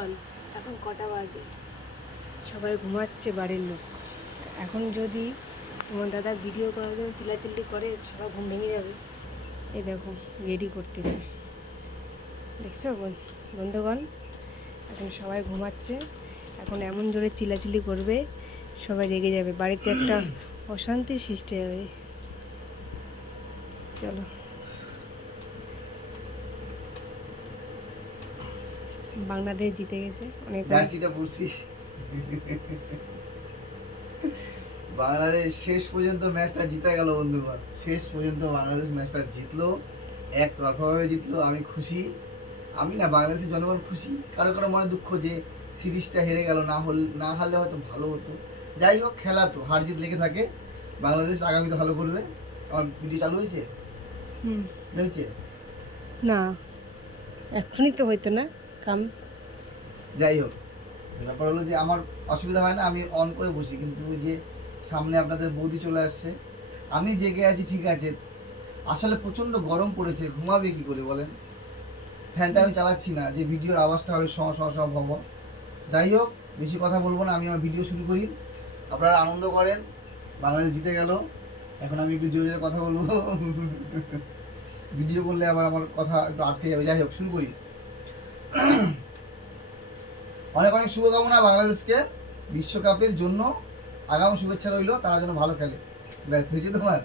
বন্ধুগণ এখন কটা বাজে? সবাই ঘুমাচ্ছে বাড়ির লোক। এখন যদি তোমার দাদা ভিডিও করার জন্য চিল্লাচিল্লি করে, সবাই ঘুম ভেঙে যাবে। এই দেখো রেডি করতেছে। দেখছ, বন- বন্ধুগণ? এখন সবাই ঘুমাচ্ছে। এখন এমন জোরে চিল্লাচিল্লি করবে, সবাই রেগে যাবে। বাড়িতে একটা অশান্তির সৃষ্টি হবে। চলো। বাংলাদেশ জিতে গেছে। অনেক জার্সিটা পরছি। বাংলাদেশ শেষ পর্যন্ত ম্যাচটা জিতে গেল বন্ধুগণ শেষ পর্যন্ত বাংলাদেশ ম্যাচটা জিতলো। এক তরফাভাবে জিতলো আমি খুশি। আমি না বাংলাদেশের জনগণ খুশি। কারও কারও মনে দুঃখ যে সিরিজটা হেরে গেল না হল না হারলে হয়তো ভালো হতো। যাই হোক খেলা তো হার জিত লেগে থাকে? বাংলাদেশ আগামীতে ভালো করবে। আমার ভিডিও চালু হয়েছে? হুম। হয়েছে? না এখনই তো হইতো না। কাম যাই হোক ব্যাপার হলো যে আমার অসুবিধা হয় না, আমি অন করে বসি, কিন্তু ওই যে সামনে আপনাদের বৌদি চলে আসছে। আমি জেগে আছি, ঠিক আছে। আসলে প্রচণ্ড গরম পড়েছে, ঘুমাবে কি করে বলেন? ফ্যানটা আমি চালাচ্ছি না, যে ভিডিওর আওয়াজটা হবে স স স ভব। যাই হোক বেশি কথা বলব না, আমি আমার ভিডিও শুরু করি। আপনারা আনন্দ করেন, বাংলাদেশ জিতে গেল। এখন আমি একটু জোরে জোরে কথা বলব। ভিডিও করলে আবার আমার কথা একটু আটকে যাবে। যাই হোক শুরু করি। অনেক অনেক শুভকামনা বাংলাদেশকে বিশ্বকাপের জন্য। আগাম শুভেচ্ছা রইল, তারা যেন ভালো খেলে। ব্যাস হয়েছে তোমার।